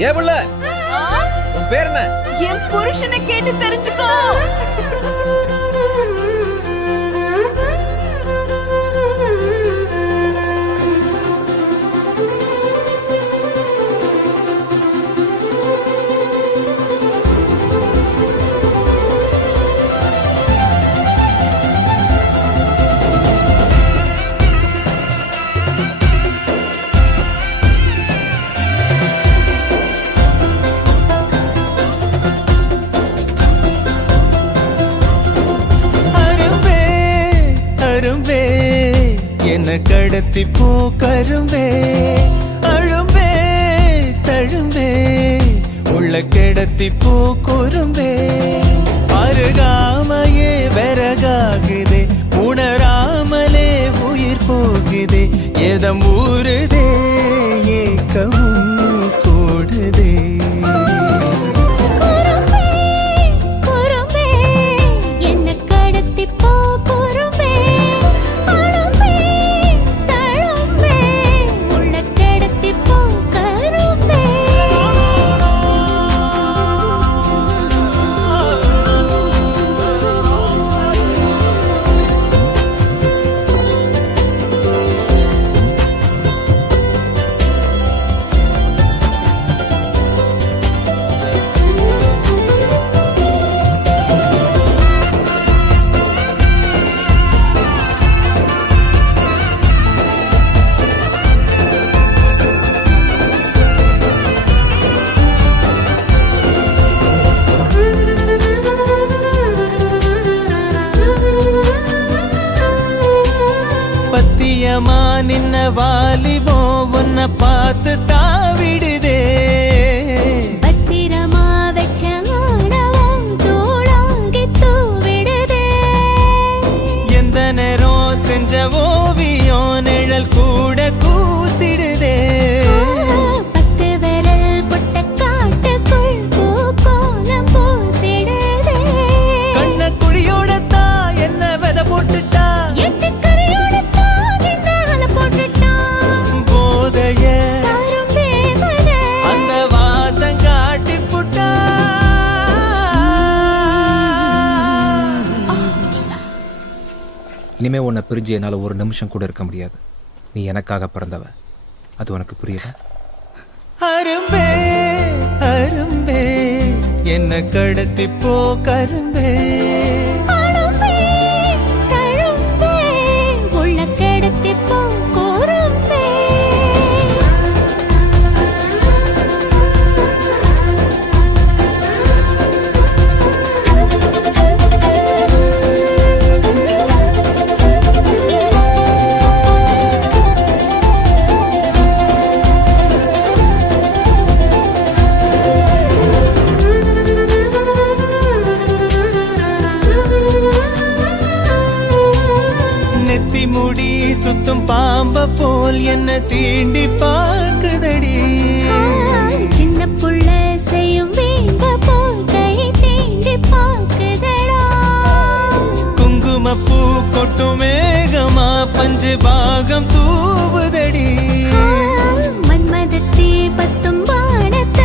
ஏ புள்ள, உன் பேர் என்ன? என் புருஷனை கேட்டு தெரிஞ்சுக்கோ. என்ன கடத்தி போ கரும்பே, அழும்பே தழும்பே, உள்ள கிடத்தி போ குறும்பே. அருகாமையே விறகாகுதே, உணராமலே உயிர் போகுதே, எதம் ஊறுதே ஏக்கமும் கூடுதே. பத்தியமா நின்ன வாலிபோ உன்னை பார்த்து தாவிடுதே. பத்திரமா வச்ச ஆணவம் தூளாங்கி தூவிடுதே. எந்த நேரம் செஞ்ச ஓவியம் நிழல் கூட கூசிடுதே. பத்து விரல் புட்ட காட்டுக்குள் பூக்கோலம் பூசிடுதே. கண்ண குடியோடத்தா என்ன வித போட்டுட்டா, அந்த வாசம் காட்டி புட்டா. இனிமே உன்னை பிரிஞ்சு என்னால ஒரு நிமிஷம் கூட இருக்க முடியாது. நீ எனக்காக பிறந்தவ, அது உனக்கு புரியல? அரும்பே அரும்பே என்ன கடத்தி போ கரும்பே. நெத்தி முடி சுத்தும் பாம்ப போல் என்ன சீண்டி பார்க்குதடி. சின்ன புள்ள செய்யும் வீங்க போல் கை தீண்டி பார்க்குதடா. குங்குமப்பூ கொட்டும் மேகமா பஞ்சு பாகம் தூவுதடி. மன்மதத்தி பத்தும் பாடத்த